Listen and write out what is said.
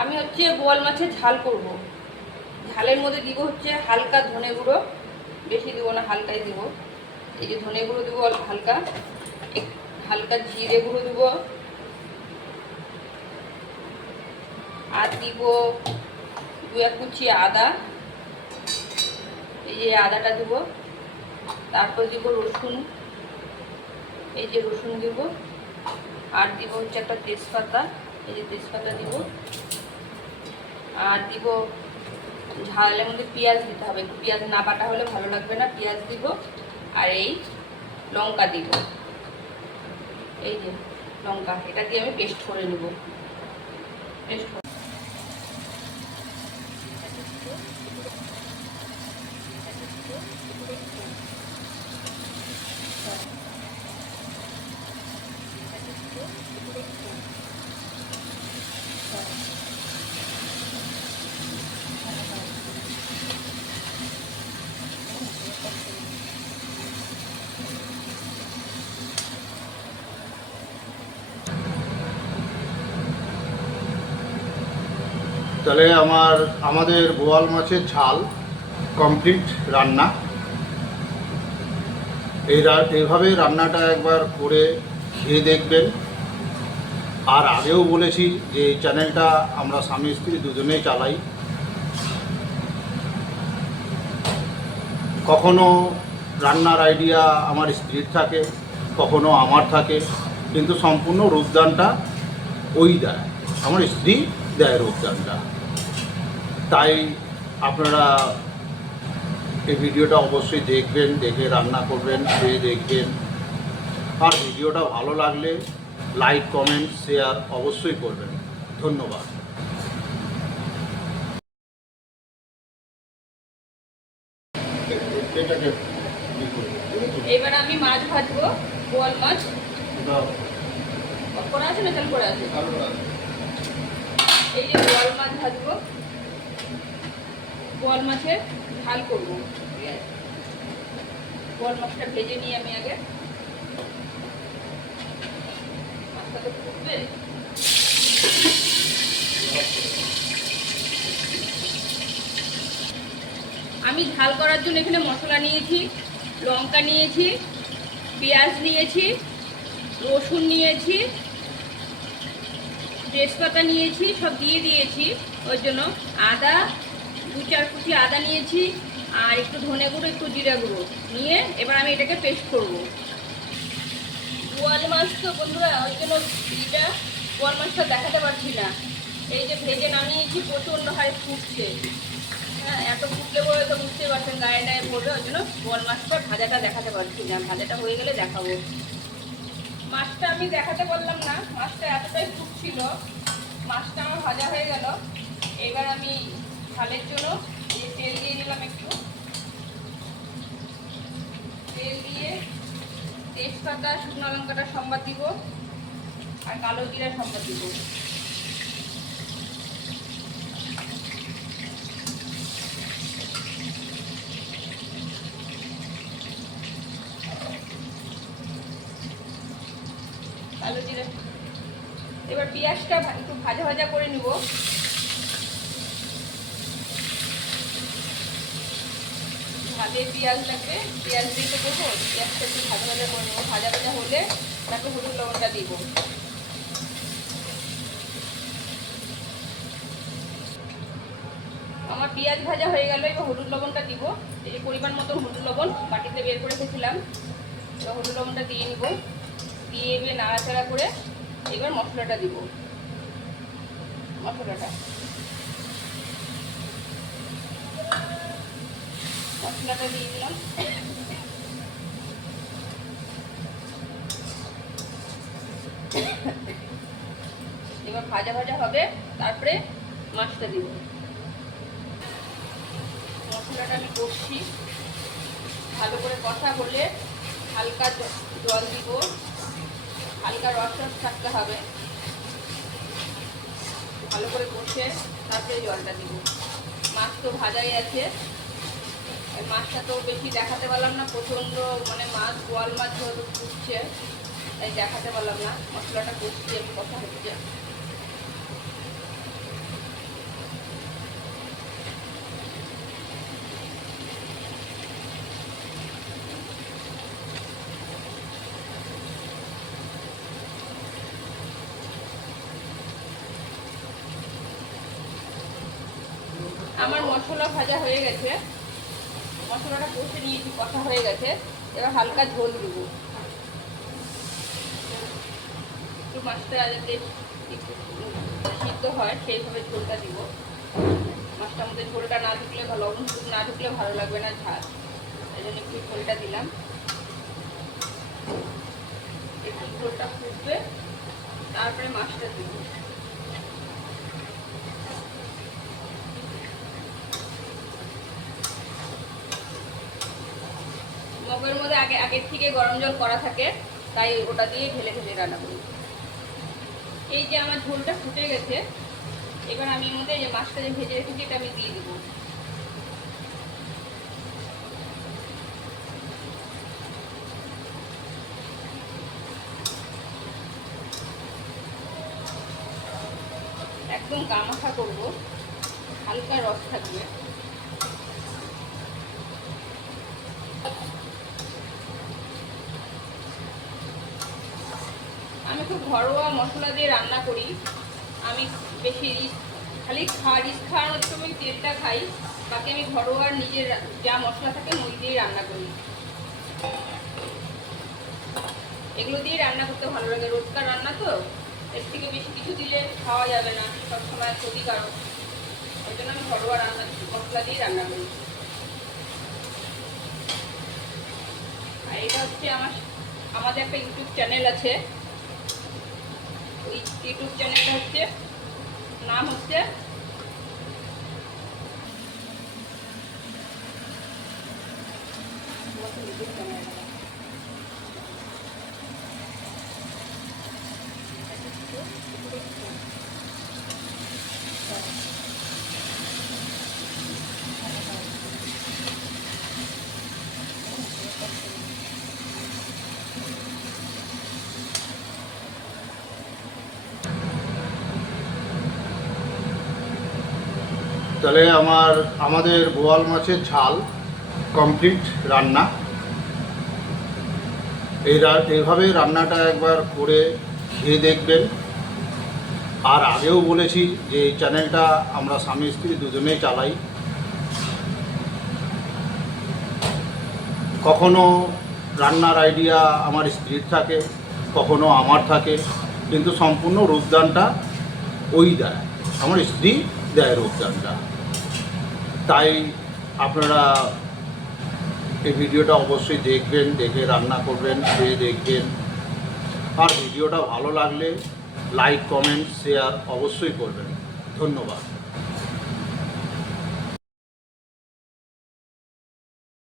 আমি হচ্ছে বোয়াল মাছের ঝাল করব। ঝালের মধ্যে দিব হচ্ছে হালকা ধনে গুঁড়ো, বেশি দিব না, হালকাই দিব। এই যে ধনে গুঁড়ো দেবো হালকা, হালকা জিরে গুঁড়ো দেব, আর দিব 2-1 কুচি আদা, এই যে আদাটা দিব। তারপর দিব রসুন, এই যে রসুন দিব। আর দিব হচ্ছে একটা তেজপাতা, এই যে তেজপাতা দিব। আর দিব ঝালের মধ্যে পেঁয়াজ দিতে হবে, একটু পেঁয়াজ না বাটা হলে ভালো লাগবে না, পেঁয়াজ দিব। আর এই লঙ্কা দিব, এই যে লঙ্কা, এটা দিয়ে আমি পেস্ট করে নেব। পেস্ট তাহলে আমাদের বোয়াল মাছের ঝাল কমপ্লিট রান্না। এইভাবে রান্নাটা একবার করে খেয়ে দেখবেন। আর আগেও বলেছি যে এই চ্যানেলটা আমরা স্বামী স্ত্রী দুজনেই চালাই। কখনো রান্নার আইডিয়া আমার স্ত্রীর থাকে, কখনো আমার থাকে, কিন্তু সম্পূর্ণ রূপদানটা ওই দেয়, আমার স্ত্রী দেয় রূপদানটা। তাই আপনারা এই ভিডিওটা অবশ্যই দেখবেন, দেখে রান্না করবেন, খেয়ে দেখবেন। আর ভিডিওটা ভালো লাগলে লাইক, কমেন্ট, শেয়ার অবশ্যই করবেন। ধন্যবাদ। এবার আমি মাছ ভাজবো, বোয়াল মাছ করা আছে না, চাল করে আছে। এই যে বোয়াল মাছ ভাজবো, বোয়াল মাছের ঝাল করবো। বোয়াল মাছটা ভেজে নিই আমি আগে। মাছটা তো ফুটবে। আমি ঝাল করার জন্য এখানে মশলা নিয়েছি, লঙ্কা নিয়েছি, পেঁয়াজ নিয়েছি, রসুন নিয়েছি, তেজপাতা নিয়েছি, সব দিয়ে দিয়েছি। ওই জন্য আদা 2-4 কুচি আদা নিয়েছি, আর একটু ধনে গুঁড়ো, একটু জিরা গুঁড়ো নিয়ে এবার আমি এটাকে পেস্ট করব। বোয়াল মাছ তো বন্ধুরা, ওই জন্য এটা বোয়াল মাছটা দেখাতে পারছি না। এই যে ভেজে নামিয়েছি, প্রচণ্ড হাই ফুটছে। হ্যাঁ, এত ফুটলে বলে তো বুঝতেই পারছেন গায়ে গায়ে পড়বে। ওই জন্য বোয়াল মাছটা ভাজাটা দেখাতে পারছি না, ভাজাটা হয়ে গেলে দেখাবো। মাছটা আমি দেখাতে পারলাম না, মাছটা এতটাই ফুটছিল। মাছটা আমার ভাজা হয়ে গেল। এবার আমি ঝালের জন্য এই তেল দিয়ে দিলাম, একটু তেল দিয়ে তেজপাতা, শুকনো লঙ্কাটা সম্বাদ দিব, আর কালো জিরা সম্বাদ দিব। কালো জিরা। এবার পেঁয়াজটা একটু ভাজা ভাজা করে নিব। ভাজে পেঁয়াজ লাগবে, পেঁয়াজ দিয়ে তো করবো, পেঁয়াজটা একটু ভাজা ভাজা করে নেবো। ভাজা ভাজা হলে তাকে হলুদ লবণটা দিব। আমার পেঁয়াজ ভাজা হয়ে গেল, এবার হলুদ লবণটা দিব। এই যে পরিমাণ মতো হলুদ লবণ বাটিতে বের করে রেখেছিলাম, এবার হলুদ লবণটা দিয়ে নিব। দিয়ে এবার নাড়াচাড়া করে এবার মশলাটা দিব। মশলাটা দিয়ে দিলাম। এবার ভাজা ভাজা হবে, তারপরে মাছটা দিব। মশলাটা আমি কষছি, ভালো করে কষা হলে হালকা জল দিব, হালকা রস রস থাকতে হবে। ভালো করে কষে তারপরে জলটা দিব। মাছ তো ভাজাই আছে, মাছটা তো বেশি দেখাতে পারলাম না, প্রচণ্ড মানে মাছ, বোয়াল মাছ হয়তো ফুটছে, তাই দেখাতে পারলাম না। মশলাটা কষছি, আমি কষা হচ্ছে। আমার মশলা ভাজা হয়ে গেছে, মশলাটা কষে নিয়েছি, কষা হয়ে গেছে। এবার হালকা ঝোল দেবো, একটু মাছটা যাতে একটু সিদ্ধ হয় সেইভাবে ঝোলটা দিব। মাছটার মধ্যে ঝোলটা না ঢুকলে ভালো, লবণ না ঢুকলে ভালো লাগবে না ঝাল, এই জন্য একটু ঝোলটা দিলাম। একটু ঝোলটা ফুটবে, তারপরে মাছটা দিব। মগের মধ্যে আগের থেকে গরম জল করা থাকে, তাই ওটা দিয়ে ঢেলে ঢেলে রান্না করি। এই যে আমার ঝোলটা ফুটে গেছে, এবার আমি এর মধ্যে যে মাছটা যে ভেজে রেখেছি এটা আমি দিয়ে দেবো। একদম গামাখা করবো, হালকা রস থাকবে। আমি খুব ঘরোয়া মশলা দিয়ে রান্না করি। আমি বেশি খালি রিস্ক খাওয়ানোর সময় তেলটা খাই, বাকি আমি ঘরোয়া নিজের যা মশলা থাকে ওই দিয়েই রান্না করি। এগুলো দিয়ে রান্না করতে ভালো লাগে, রোজকার রান্না তো, এর থেকে বেশি কিছু দিলে খাওয়া যাবে না, সবসময় ক্ষতিকারক। ওই জন্য আমি ঘরোয়া রান্না মশলা দিয়ে রান্না করি। আর এটা হচ্ছে আমাদের একটা ইউটিউব চ্যানেল আছে, ওই ইউটিউব চ্যানেলটা হচ্ছে নাম হচ্ছে তাহলে আমাদের বোয়াল মাছের ঝাল কমপ্লিট রান্না। এইভাবে রান্নাটা একবার করে খেয়ে দেখবেন। আর আগেও বলেছি যে এই চ্যানেলটা আমরা স্বামী স্ত্রী দুজনেই চালাই। কখনো রান্নার আইডিয়া আমার স্ত্রীর থাকে, কখনো আমার থাকে, কিন্তু সম্পূর্ণ রূপদানটা ওই দেয়, আমার স্ত্রী দেয় রূপদানটা। তাই আপনারা এই ভিডিওটা অবশ্যই দেখবেন, দেখে রান্না করবেন, খেয়ে দেখবেন। আর ভিডিওটা ভালো লাগলে লাইক, কমেন্ট, শেয়ার অবশ্যই করবেন। ধন্যবাদ।